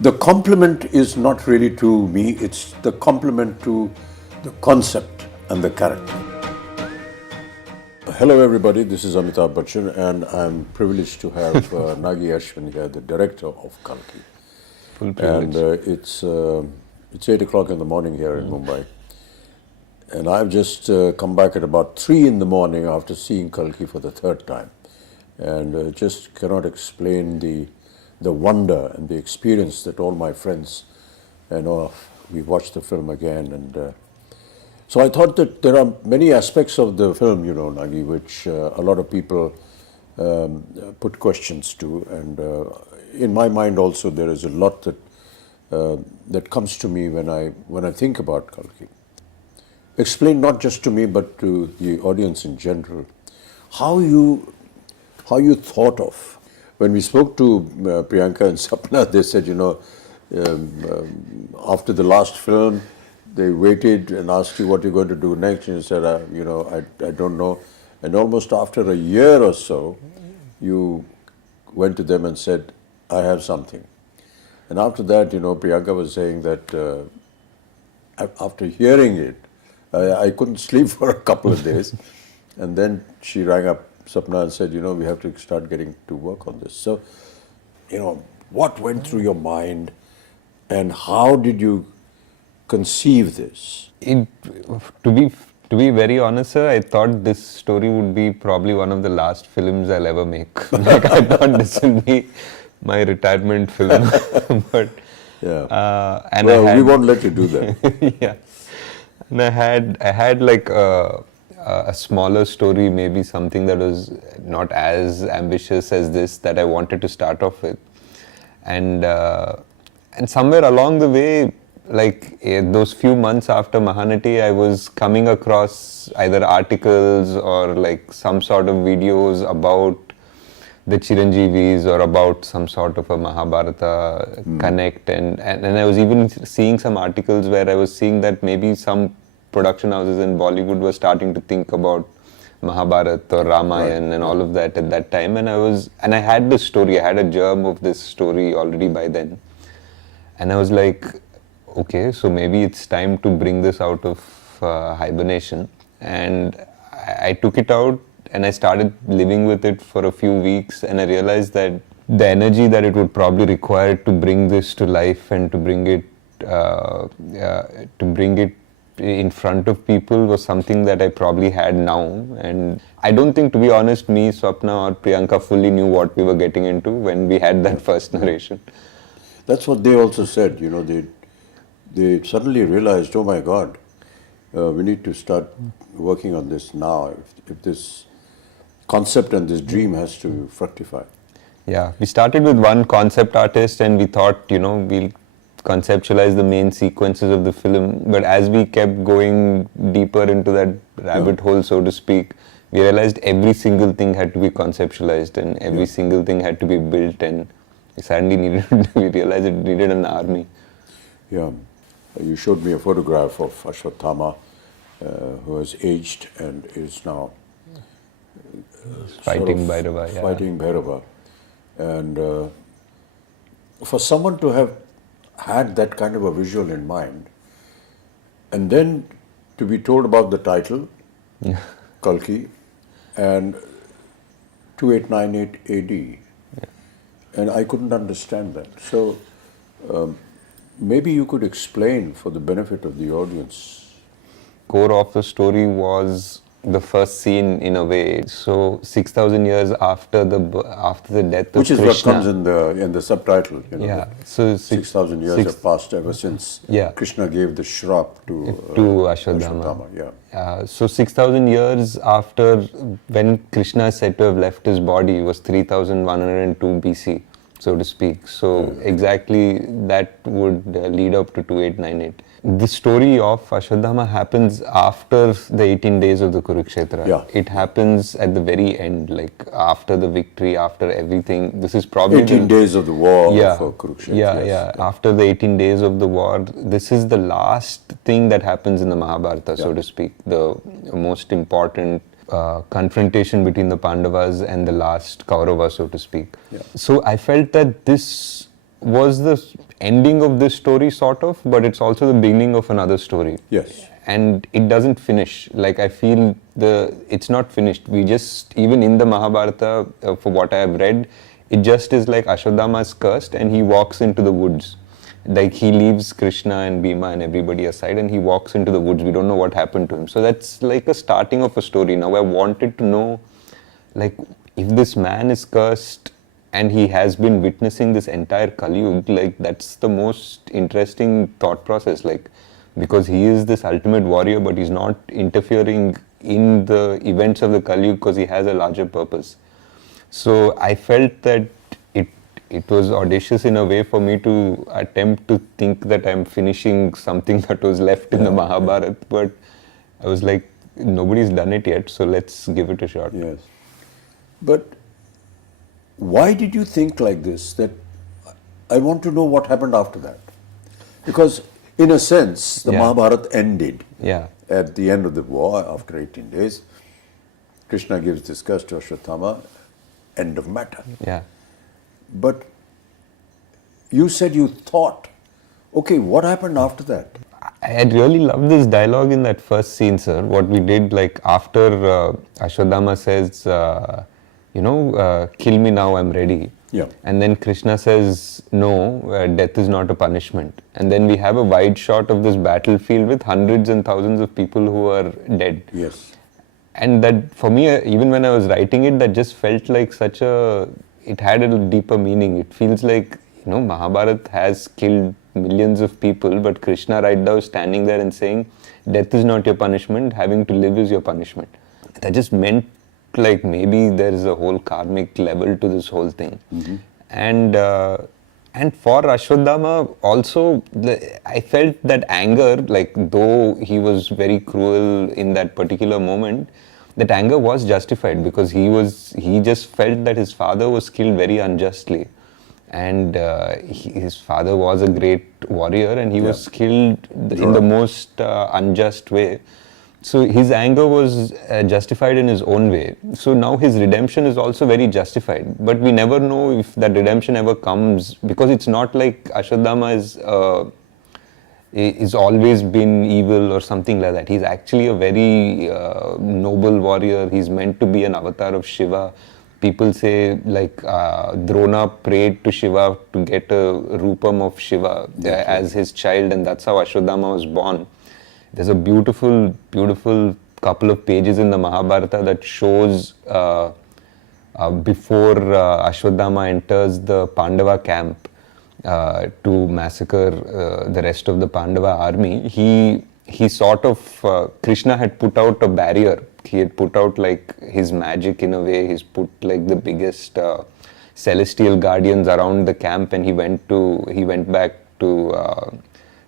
The compliment is not really to me, it's the compliment to the concept and the character. Hello everybody, this is Amitabh Bachchan and I'm privileged to have Nagi Ashwin here, the director of Kalki. Full privilege. And it's 8 o'clock in the morning here in Mumbai. And I've just come back at about 3 in the morning after seeing Kalki for the third time. And just cannot explain the wonder and the experience that all my friends, we watched the film again. And so I thought that there are many aspects of the film, Nagi, which a lot of people put questions to. And in my mind also, there is a lot that comes to me when I think about Kalki. Explain not just to me, but to the audience in general, how you thought of. When we spoke to Priyanka and Sapna, they said, after the last film, they waited and asked you what you're going to do next, and you said, I don't know. And almost after a year or so, you went to them and said, I have something. And after that, Priyanka was saying that after hearing it, I couldn't sleep for a couple of days. And then she rang up Sapna and said, we have to start getting to work on this. So, what went through your mind and how did you conceive this? To be very honest, sir, I thought this story would be probably one of the last films I'll ever make. I thought this would be my retirement film. But and we won't let you do that. Yeah. And I had like a smaller story, maybe something that was not as ambitious as this, that I wanted to start off with. And somewhere along the way, like those few months after Mahanati, I was coming across either articles or like some sort of videos about the Chiranjeevis or about some sort of a Mahabharata connect. And I was even seeing some articles where I was seeing that maybe some production houses in Bollywood were starting to think about Mahabharata or Ramayana and all of that at that time. And I had this story, I had a germ of this story already by then. And I was like, okay, so maybe it's time to bring this out of hibernation. And I took it out and I started living with it for a few weeks, and I realized that the energy that it would probably require to bring this to life and to bring it in front of people was something that I probably had now. And I don't think, to be honest, me, Swapna or Priyanka fully knew what we were getting into when we had that first narration. That's what they also said, they suddenly realized, oh my God, we need to start working on this now if this concept and this dream has to fructify. Yeah, we started with one concept artist and we thought, we'll conceptualize the main sequences of the film. But as we kept going deeper into that rabbit hole, so to speak, we realized every single thing had to be conceptualized and every single thing had to be built, and we realized it needed an army. Yeah. You showed me a photograph of Ashwatthama, who has aged and is now fighting Bhairava. Yeah. Fighting Bhairava. And for someone to have had that kind of a visual in mind, and then to be told about the title, Kalki, and 2898 AD, and I couldn't understand that. So maybe you could explain for the benefit of the audience. Core of the story was the first scene in a way. So 6,000 years after the death of Krishna. Which is what comes in the subtitle. Yeah. So 6,000 years have passed ever since Krishna gave the shrap to Ashwatthama. Yeah. So 6,000 years after when Krishna is said to have left his body was 3,102 BC, so to speak. So exactly that would lead up to 2898. The story of Ashwatthama happens after the 18 days of the Kurukshetra. Yeah. It happens at the very end, like after the victory, after everything. This is probably 18 days of the war for Kurukshetra. Yeah. After the 18 days of the war, this is the last thing that happens in the Mahabharata, so to speak. The most important confrontation between the Pandavas and the last Kaurava, so to speak. Yeah. So I felt that this was the ending of this story, sort of, but it's also the beginning of another story. Yes. And it doesn't finish. Like, I feel it's not finished. We just, even in the Mahabharata, for what I have read, it just is like Ashwatthama is cursed and he walks into the woods. Like, he leaves Krishna and Bhima and everybody aside and he walks into the woods. We don't know what happened to him. So that's like a starting of a story. Now I wanted to know, like, if this man is cursed and he has been witnessing this entire Kali Yuga, like, that's the most interesting thought process. Like, because he is this ultimate warrior, but he's not interfering in the events of the Kali Yuga because he has a larger purpose. So I felt that it was audacious in a way for me to attempt to think that I'm finishing something that was left in the Mahabharata, but I was like, nobody's done it yet, so let's give it a shot. Yes. But why did you think like this? That I want to know what happened after that. Because in a sense, the Mahabharata ended at the end of the war after 18 days. Krishna gives disgust to Ashwatthama, end of matter. Yeah. But you said you thought, okay, what happened after that? I had really loved this dialogue in that first scene, sir. What we did, like, after Ashwatthama says, kill me now, I'm ready. Yeah. And then Krishna says, no, death is not a punishment. And then we have a wide shot of this battlefield with hundreds and thousands of people who are dead. Yes. And that, for me, even when I was writing it, that just felt like it had a deeper meaning. It feels like, Mahabharata has killed millions of people, but Krishna right now is standing there and saying, death is not your punishment, having to live is your punishment. That just meant, like, maybe there is a whole karmic level to this whole thing. Mm-hmm. And for Ashwatthama also, I felt that anger, like, though he was very cruel in that particular moment, that anger was justified because he just felt that his father was killed very unjustly. And his father was a great warrior and he was killed in the most unjust way. So his anger was justified in his own way. So now his redemption is also very justified. But we never know if that redemption ever comes, because it's not like Ashwatthama is always been evil or something like that. He's actually a very noble warrior. He's meant to be an avatar of Shiva. People say, like, Drona prayed to Shiva to get a rupam of Shiva as his child, and that's how Ashwatthama was born. There's a beautiful, beautiful couple of pages in the Mahabharata that shows before Ashwatthama enters the Pandava camp to massacre the rest of the Pandava army. He sort of, Krishna had put out a barrier. He had put out, like, his magic in a way. He's put, like, the biggest celestial guardians around the camp, and he went back to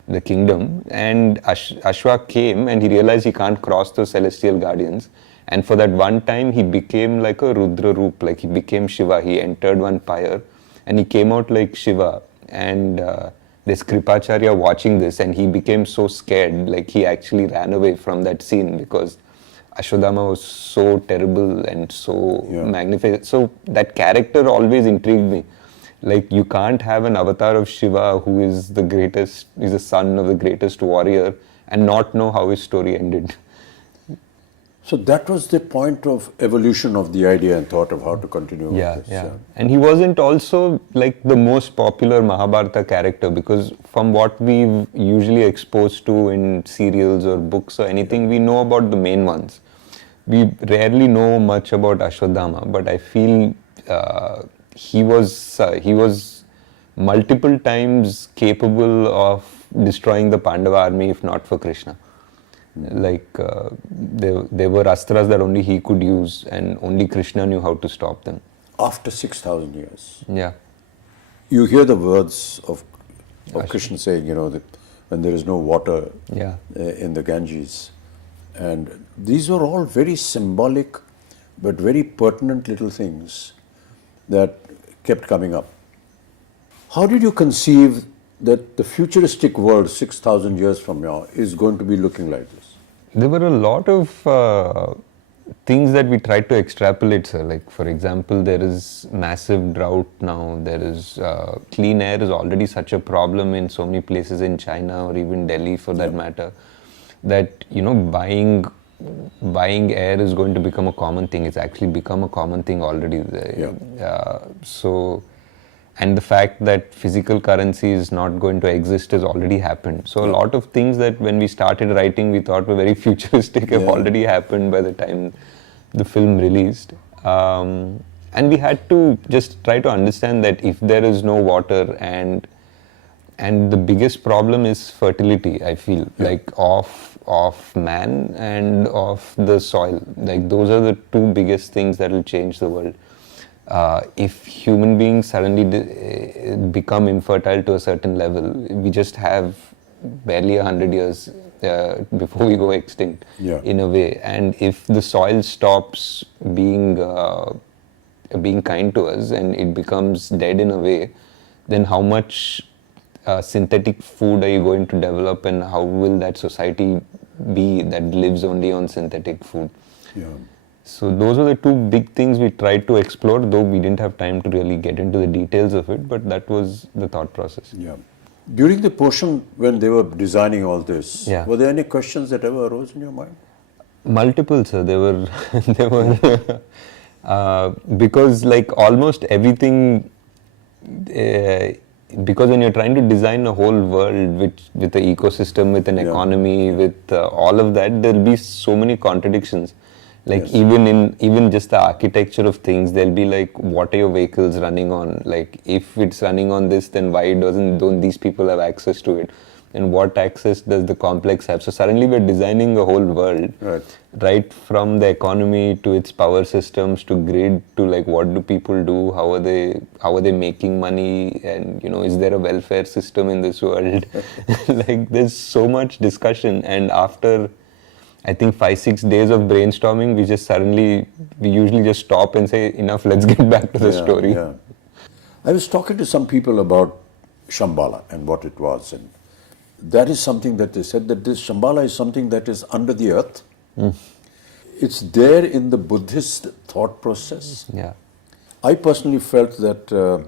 the kingdom. And Ashwa came and he realized he can't cross those celestial guardians. And for that one time, he became like a Rudra Roop, like he became Shiva. He entered one pyre and he came out like Shiva. And there's Kripacharya watching this, and he became so scared, like he actually ran away from that scene because Ashwatthama was so terrible and so magnificent. So that character always intrigued me. Like, you can't have an avatar of Shiva who is the greatest, is the son of the greatest warrior, and not know how his story ended. So that was the point of evolution of the idea and thought of how to continue with this. Yeah. And he wasn't also, like, the most popular Mahabharata character, because from what we've usually exposed to in serials or books or anything, we know about the main ones. We rarely know much about Ashwatthama, but I feel he was multiple times capable of destroying the Pandava army if not for Krishna. Like, there were astras that only he could use, and only Krishna knew how to stop them. After 6,000 years. Yeah. You hear the words of Krishna saying, that when there is no water in the Ganges. And these were all very symbolic but very pertinent little things that kept coming up. How did you conceive that the futuristic world 6,000 years from now is going to be looking like this? There were a lot of things that we try to extrapolate, sir. Like, for example, there is massive drought now. There is clean air is already such a problem in so many places in China or even Delhi, for that matter, that buying air is going to become a common thing. It's actually become a common thing already. And the fact that physical currency is not going to exist has already happened. So a lot of things that when we started writing we thought were very futuristic have already happened by the time the film released. And we had to just try to understand that if there is no water and the biggest problem is fertility, I feel, like of man and of the soil. Like those are the two biggest things that will change the world. If human beings suddenly become infertile to a certain level, we just have barely 100 years before we go extinct, in a way. And if the soil stops being kind to us and it becomes dead in a way, then how much synthetic food are you going to develop, and how will that society be that lives only on synthetic food? So those are the two big things we tried to explore, though we didn't have time to really get into the details of it, but that was the thought process. During the portion when they were designing all this, were there any questions that ever arose in your mind? Multiple, sir. There were because like almost everything, because when you're trying to design a whole world with an ecosystem, with an economy, with all of that, there'll be so many contradictions. Like even just the architecture of things, there'll be like, what are your vehicles running on? Like if it's running on this, then why don't these people have access to it? And what access does the complex have? So suddenly we're designing a whole world, right from the economy to its power systems to grid to like, what do people do? How are they making money? And is there a welfare system in this world? Like there's so much discussion, and after I think 5-6 days of brainstorming, we usually just stop and say, enough, let's get back to the story. I was talking to some people about Shambhala and what it was, and that is something that they said, that this Shambhala is something that is under the earth. It's there in the Buddhist thought process. I personally felt that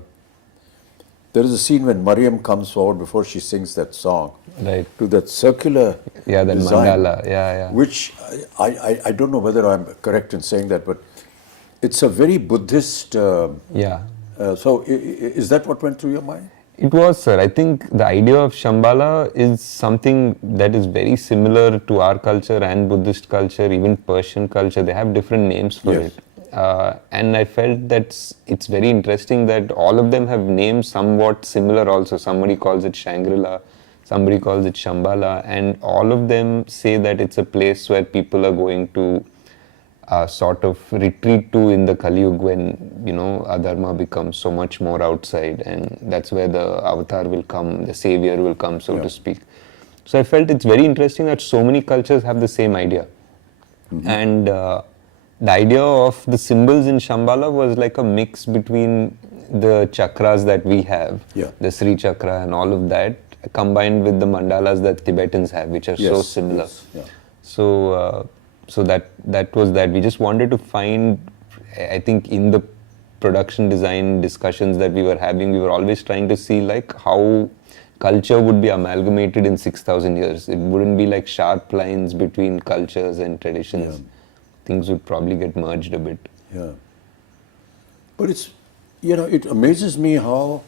there is a scene when Mariam comes forward before she sings that song, to that circular that design, mandala, which I don't know whether I'm correct in saying that, but it's a very Buddhist. So is that what went through your mind? It was, sir. I think the idea of Shambhala is something that is very similar to our culture and Buddhist culture, even Persian culture. They have different names for it. And I felt that it's very interesting that all of them have names somewhat similar also. Somebody calls it Shangri-La, somebody calls it Shambhala, and all of them say that it's a place where people are going to sort of retreat to in the Kali Yuga, when adharma becomes so much more outside, and that's where the avatar will come, the savior will come, so to speak. So I felt it's very interesting that so many cultures have the same idea. And the idea of the symbols in Shambhala was like a mix between the chakras that we have, the Sri Chakra and all of that, combined with the mandalas that Tibetans have, which are so similar. So that was that. We just wanted to find, I think in the production design discussions that we were having, we were always trying to see like how culture would be amalgamated in 6,000 years. It wouldn't be like sharp lines between cultures and traditions. Things would probably get merged a bit. But it's, it amazes me how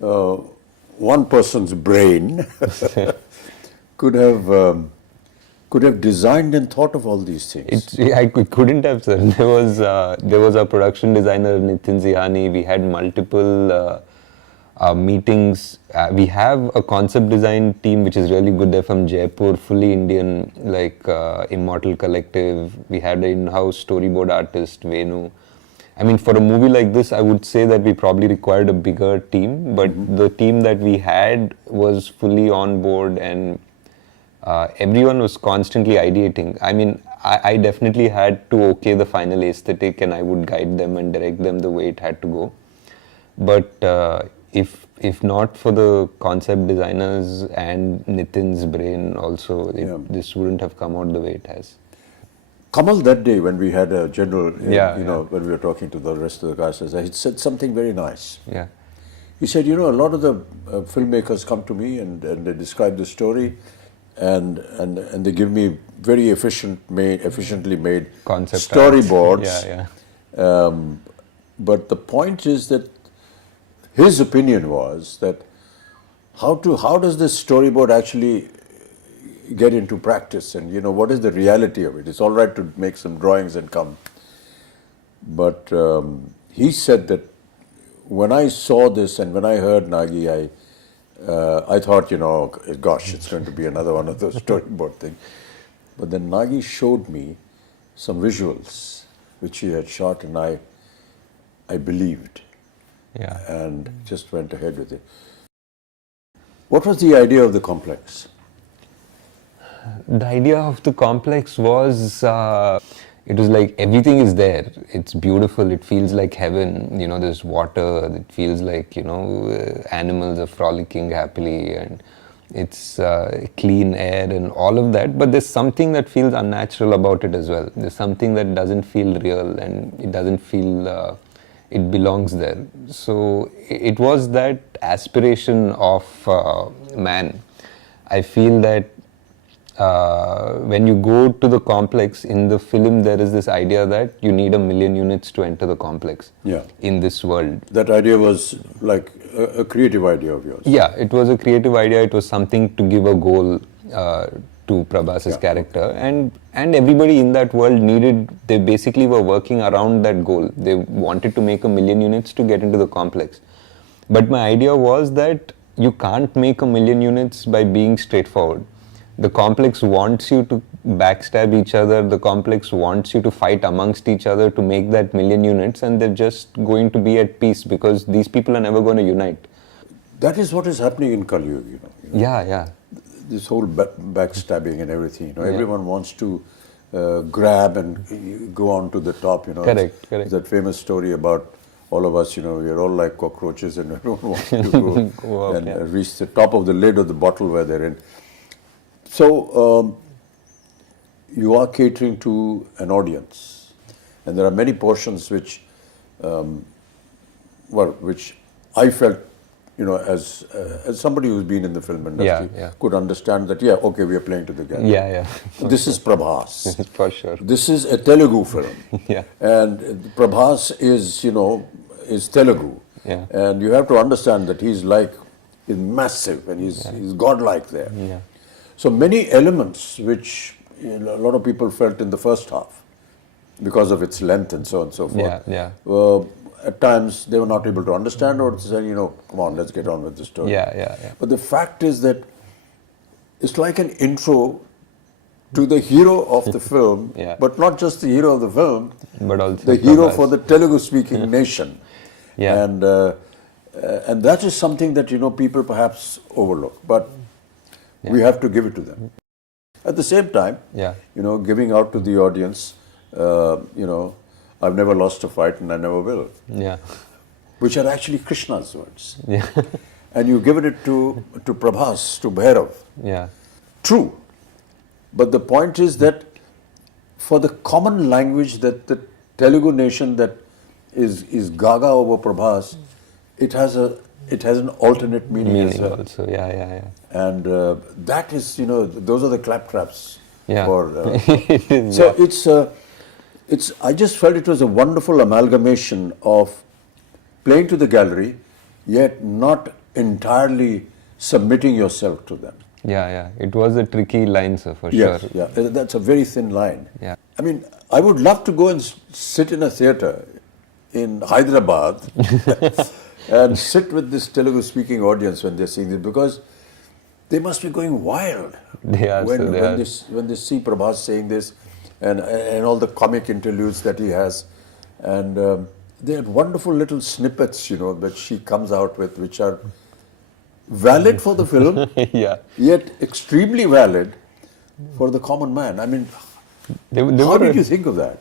one person's brain could have designed and thought of all these things. I couldn't have, sir. There was a production designer, Nitin Zihani. We had multiple meetings. We have a concept design team which is really good. They're from Jaipur, fully Indian, like Immortal Collective. We had an in-house storyboard artist, Venu. I mean, for a movie like this, I would say that we probably required a bigger team, but the team that we had was fully on board, and everyone was constantly ideating. I mean, I definitely had to okay the final aesthetic, and I would guide them and direct them the way it had to go. But if not for the concept designers and Nitin's brain also, this wouldn't have come out the way it has. Kamal that day when we had a general, Yeah, when we were talking to the rest of the casters, he said something very nice. Yeah. He said, a lot of the filmmakers come to me and they describe the story and they give me very efficiently made Concept arts. storyboards. Yeah. But the point is that his opinion was that how does this storyboard actually get into practice, and what is the reality of it? It's all right to make some drawings and come, but he said that when I saw this and when I heard Nagi, I thought, gosh, it's going to be another one of those storyboard things. But then Nagi showed me some visuals which he had shot, and I believed. Yeah. And just went ahead with it. What was the idea of the complex? The idea of the complex was, it was like everything is there. It's beautiful. It feels like heaven. There's water. It feels like, animals are frolicking happily, and it's clean air and all of that. But there's something that feels unnatural about it as well. There's something that doesn't feel real, and it doesn't feel it belongs there. So it was that aspiration of man. I feel that when you go to the complex in the film, there is this idea that you need 1 million units to enter the complex. Yeah. In this world. That idea was like a creative idea of yours. Yeah, it was a creative idea. It was something to give a goal to Prabhas's character, and everybody in that world they basically were working around that goal. They wanted to make 1 million units to get into the complex. But my idea was that you can't make 1 million units by being straightforward. The complex wants you to backstab each other. The complex wants you to fight amongst each other to make that 1 million units, and they're just going to be at peace because these people are never going to unite. That is what is happening in Kali. Yeah. This whole backstabbing and everything. Everyone wants to grab and go on to the top. Correct. That famous story about all of us. We're all like cockroaches, and everyone wants to go up, and reach the top of the lid of the bottle where they're in. So you are catering to an audience, and there are many portions which I felt, as somebody who's been in the film industry, could understand that, okay, we are playing to the gallery. Yeah. This is Prabhas. For sure. This is a Telugu film. Yeah. And Prabhas is Telugu. Yeah. And you have to understand that he's massive, and he's godlike there. Yeah. So many elements which a lot of people felt in the first half, because of its length and so on and so forth. Yeah. At times they were not able to understand, or say, come on, let's get on with the story. Yeah. But the fact is that it's like an intro to the hero of the film, but not just the hero of the film, but also the hero for the Telugu-speaking nation. Yeah. And that is something that people perhaps overlook, but we have to give it to them. At the same time, giving out to the audience, I've never lost a fight and I never will. Yeah. Which are actually Krishna's words. Yeah. And you give it to Prabhas, to Bhairav. Yeah. True. But the point is that for the common language that the Telugu nation that is gaga over Prabhas, it has an alternate meaning as well. Also. Yeah. And that is, those are the claptraps. Yeah. So I just felt it was a wonderful amalgamation of playing to the gallery, yet not entirely submitting yourself to them. Yeah. It was a tricky line, sir, for Yes, sure. Yeah, that's a very thin line. Yeah. I mean, I would love to go and sit in a theatre in Hyderabad and sit with this Telugu-speaking audience when they're seeing this, because they must be going wild when they see Prabhas saying this, and all the comic interludes that he has, and they had wonderful little snippets, that she comes out with, which are valid for the film, yet extremely valid for the common man. I mean, how did you think of that?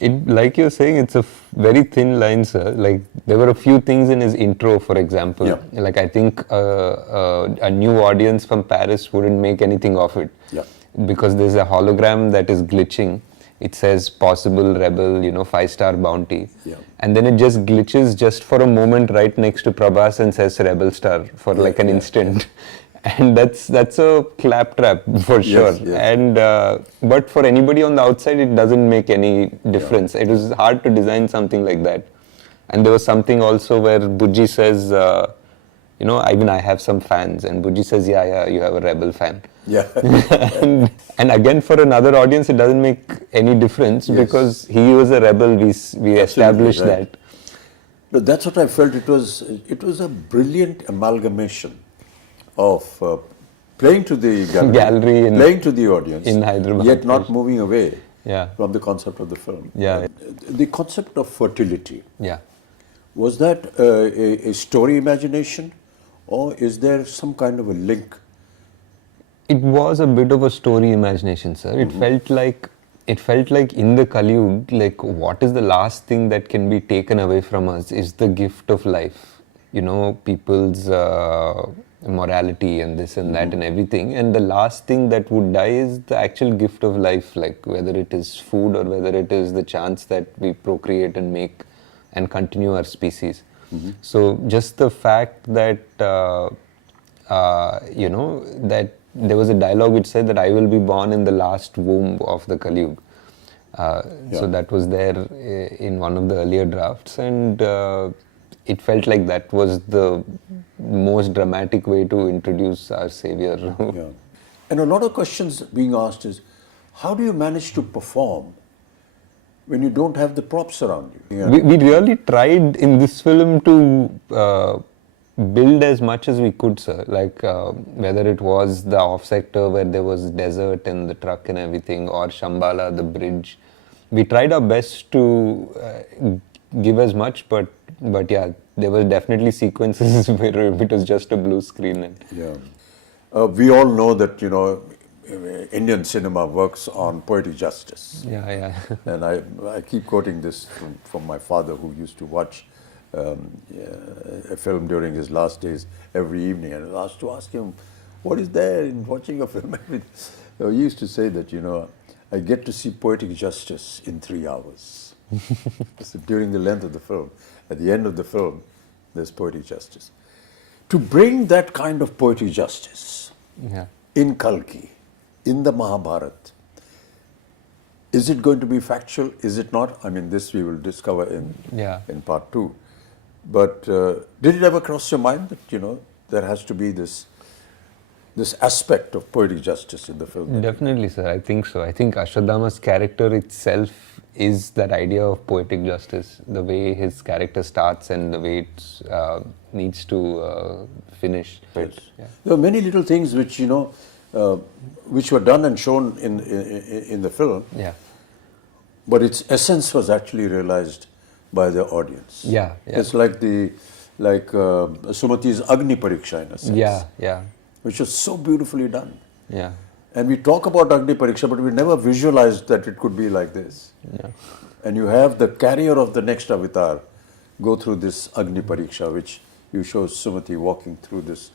Like you're saying, it's a very thin line, sir. Like, there were a few things in his intro, for example. Yeah. Like, I think a new audience from Paris wouldn't make anything of it. Yeah. Because there's a hologram that is glitching it says possible rebel, 5-star bounty. Yeah. And then it just glitches just for a moment right next to Prabhas and says rebel star for like an instant. And that's a claptrap for sure. Yes. And but for anybody on the outside, it doesn't make any difference. It was hard to design something like that. And there was something also where Bujji says, even I have some fans, and Bujji says, yeah, you have a rebel fan. Yeah. and again, for another audience, it doesn't make any difference because he was a rebel. We established right. that. But that's what I felt. It was a brilliant amalgamation of playing to the gallery playing to the audience in Hyderabad, yet not moving away Yeah. from the concept of the film. Yeah. The concept of fertility, Yeah. was that a story imagination, or is there some kind of a link? It was a bit of a story imagination, sir. It felt like in the Kaliyug, like what is the last thing that can be taken away from us is the gift of life. People's morality and this and that and everything. And the last thing that would die is the actual gift of life, like whether it is food or whether it is the chance that we procreate and make and continue our species. So just the fact that, that there was a dialogue which said that I will be born in the last womb of the Kaliyug. So that was there in one of the earlier drafts, and it felt like that was the most dramatic way to introduce our savior. Yeah. And a lot of questions being asked is, how do you manage to perform when you don't have the props around you? Yeah. We really tried in this film to build as much as we could, sir. Like whether it was the off sector where there was desert and the truck and everything, or Shambhala, the bridge. We tried our best to give as much, but yeah, there were definitely sequences where it was just a blue screen. And Yeah. We all know that, Indian cinema works on poetic justice. yeah. And I keep quoting this from my father, who used to watch a film during his last days every evening, and I was to ask him, what is there in watching a film? So he used to say that, I get to see poetic justice in 3 hours. So during the length of the film, at the end of the film, there's poetic justice. To bring that kind of poetic justice in Kalki, in the Mahabharata, is it going to be factual? Is it not? I mean, this we will discover in part 2. But did it ever cross your mind that, there has to be this aspect of poetic justice in the film? Definitely, sir. I think so. I think Ashwatthama's character itself is that idea of poetic justice. The way his character starts and the way it needs to finish. Yes. Yeah. There are many little things which, which were done and shown in the film. Yeah. But its essence was actually realized by the audience. Yeah. It's like Sumati's Agni Pariksha in a sense. Yeah. Which was so beautifully done. Yeah. And we talk about Agni Pariksha, but we never visualized that it could be like this. Yeah. And you have the carrier of the next avatar go through this Agni Pariksha, which you show Sumati walking through this,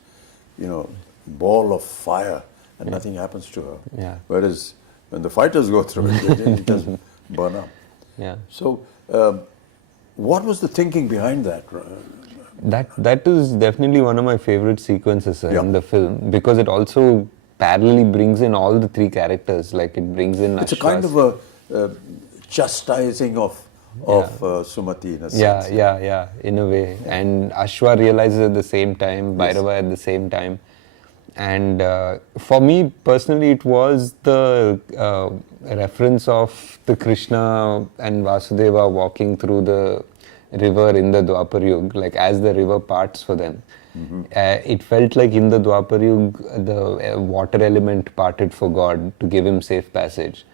ball of fire, and nothing happens to her. Yeah. Whereas when the fighters go through it, it doesn't burn up. Yeah. So, what was the thinking behind that? That is definitely one of my favorite sequences in the film, because it also parallelly brings in all the 3 characters. Like it brings in It's a kind of a chastising of Sumati in a sense. Yeah, in a way. And Ashwa realizes at the same time, Bhairava at the same time. And for me personally, it was the reference of the Krishna and Vasudeva walking through the river in the Dwapar Yuga, like as the river parts for them. It felt like in the Dwapar Yuga, the water element parted for God to give him safe passage.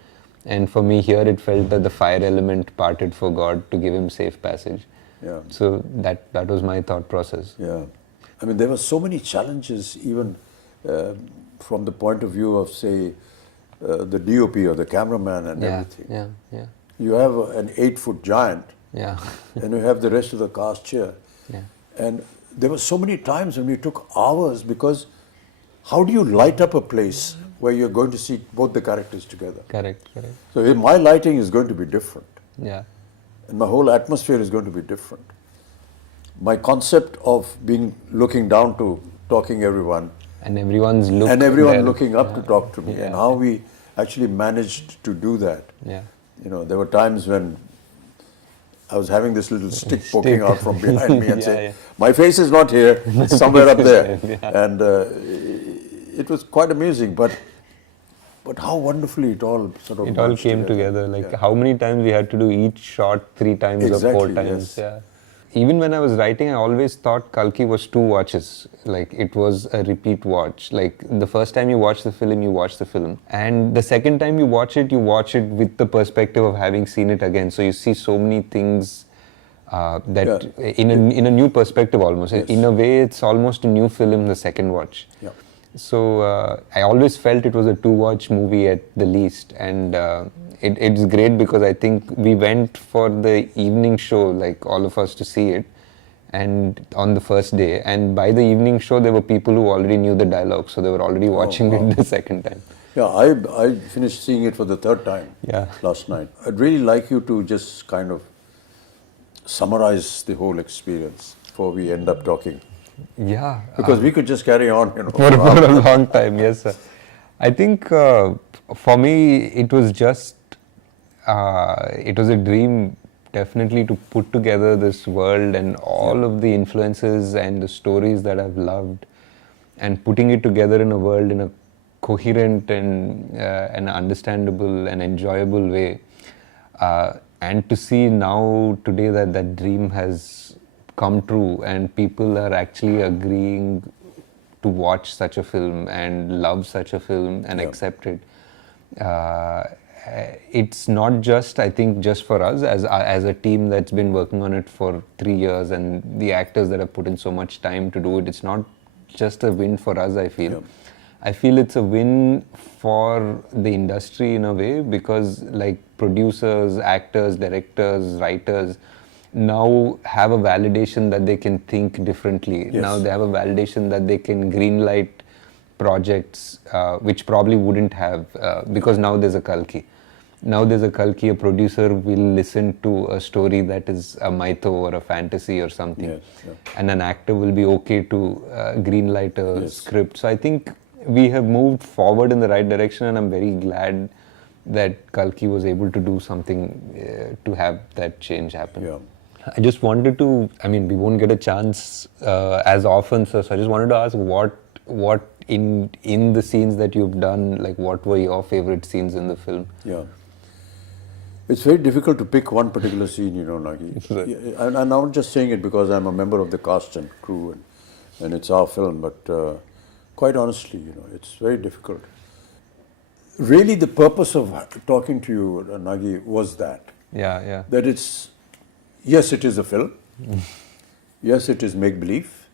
And for me here, it felt that the fire element parted for God to give him safe passage. Yeah. So that was my thought process. Yeah. I mean, there were so many challenges, even from the point of view of, say, the DOP or the cameraman and everything. Yeah. You have an 8-foot giant. Yeah. And you have the rest of the cast here. Yeah. And there were so many times when we took hours, because how do you light up a place where you're going to see both the characters together. Correct. So my lighting is going to be different. Yeah. And my whole atmosphere is going to be different. My concept of looking down to talking everyone, And everyone's looking up to talk to me, and how we actually managed to do that. Yeah. There were times when I was having this little stick poking out from behind me and saying, my face is not here, it's somewhere up there. And it was quite amusing, but how wonderfully it all sort of... It all came together. Like how many times we had to do each shot 3 times or 4 times. Yes. Yeah. Even when I was writing, I always thought Kalki was 2 watches. Like it was a repeat watch. Like the first time you watch the film, you watch the film. And the second time you watch it with the perspective of having seen it again. So you see so many things in a new perspective almost. Yes. In a way, it's almost a new film the second watch. Yeah. So I always felt it was a 2-watch movie at the least, and it's great because I think we went for the evening show, like all of us, to see it, and on the first day, and by the evening show there were people who already knew the dialogue, so they were already watching it the second time. Yeah, I finished seeing it for the 3rd time last night. I'd really like you to just kind of summarize the whole experience before we end up talking. Yeah. Because we could just carry on, For a long time, yes, sir. I think for me, it was just, it was a dream definitely to put together this world and all of the influences and the stories that I've loved, and putting it together in a world in a coherent and understandable and enjoyable way. And to see now, today, that dream has come true and people are actually agreeing to watch such a film and love such a film and accept it. It's not just, I think, just for us as a team that's been working on it for 3 years, and the actors that have put in so much time to do it. It's not just a win for us, I feel. I feel it's a win for the industry in a way, because like producers, actors, directors, writers now have a validation that they can think differently. Yes. Now they have a validation that they can greenlight projects which probably wouldn't have, because now there's a Kalki. Now there's a Kalki, a producer will listen to a story that is a mytho or a fantasy or something. And an actor will be okay to greenlight a script. So I think we have moved forward in the right direction, and I'm very glad that Kalki was able to do something to have that change happen. I just wanted to, I mean, we won't get a chance as often, so I just wanted to ask what in the scenes that you've done, like what were your favorite scenes in the film? It's very difficult to pick one particular scene, Nagi. And I'm not just saying it because I'm a member of the cast and crew and it's our film, but quite honestly, it's very difficult. Really, the purpose of talking to you, Nagi, was that. That it's, yes, it is a film. Yes, it is make-believe.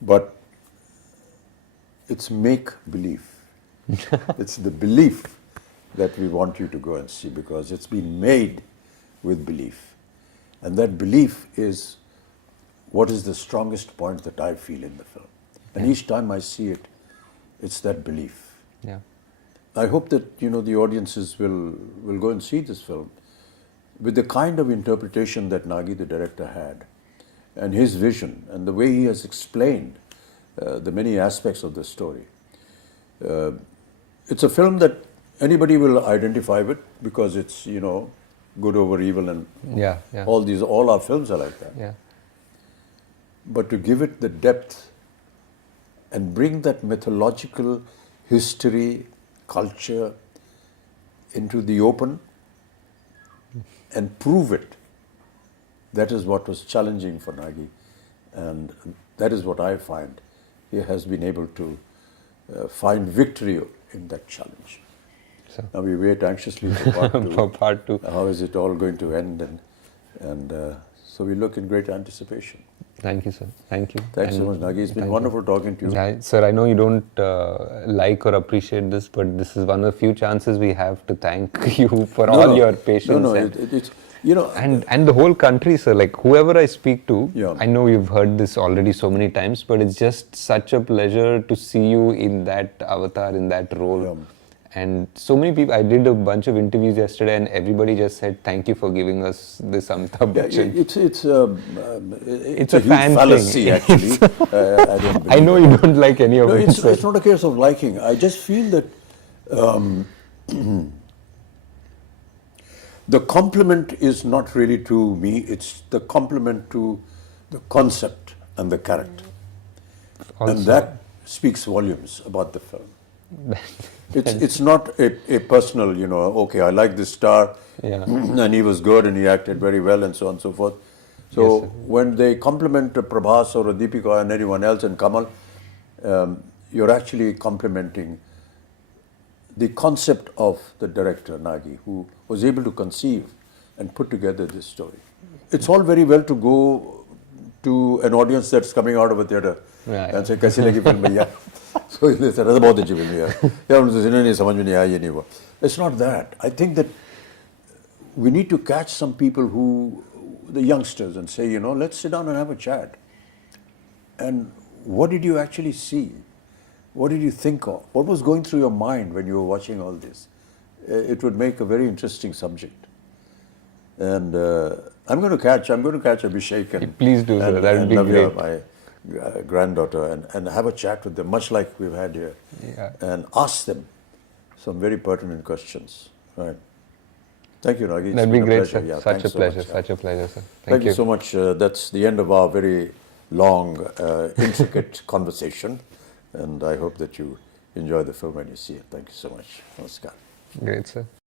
But it's make-believe. It's the belief that we want you to go and see, because it's been made with belief. And that belief is what is the strongest point that I feel in the film. And each time I see it, it's that belief. I hope that, the audiences will go and see this film with the kind of interpretation that Nagi, the director, had, and his vision, and the way he has explained the many aspects of the story. It's a film that anybody will identify with, because it's, good over evil, and all our films are like that. But to give it the depth and bring that mythological history, culture into the open and prove it, that is what was challenging for Nagi, and that is what I find he has been able to find victory in that challenge. So now we wait anxiously for part 2. How is it all going to end? And so we look in great anticipation. Thank you, sir. Thank you. Thanks so much, Nagi. It's been wonderful talking to you. Sir, I know you don't like or appreciate this, but this is one of the few chances we have to thank you for all your patience. You know, And the whole country, sir, like whoever I speak to, Yeah. I know you've heard this already so many times, but it's just such a pleasure to see you in that avatar, in that role. Yeah. And so many people, I did a bunch of interviews yesterday and everybody just said, thank you for giving us this Amitabh yeah, Bachchan. it's a a huge fan fallacy, thing. actually. I don't I believe know it. you don't like any of No, it, sir. it's not a case of liking. I just feel that the compliment is not really to me, it's the compliment to the concept and the character. Also, And that speaks volumes about the film. It's not a personal, you know, okay, I like this star, Yeah. and he was good and he acted very well and so on and so forth. So Yes, sir. when they compliment a Prabhas or a Deepika and anyone else and Kamal, you're actually complimenting the concept of the director, Nagi, who was able to conceive and put together this story. It's all very well to go to an audience that's coming out of a theatre Yeah, and say, कैसी लगी film भैया? So they said, अरे बहुत अच्छी film है यार उनसे नहीं समझ में नहीं आया ये नहीं हुआ. It's not that. I think that we need to catch some people who, the youngsters, and say, you know, let's sit down and have a chat. And what did you actually see? What did you think of? What was going through your mind when you were watching all this? It would make a very interesting subject. And I'm going to catch Abhishek and Please do, sir. That would be Navya, great. my granddaughter, and have a chat with them, much like we've had here, Yeah. and ask them some very pertinent questions. Right. Thank you, Nagi. It's That'd be been a great, pleasure. sir. Yeah, Such a thanks so pleasure, much, yeah. such a pleasure, sir. Thank you so much. That's the end of our very long, intricate conversation. And I hope that you enjoy the film when you see it. Thank you so much. Namaskar. Great, sir.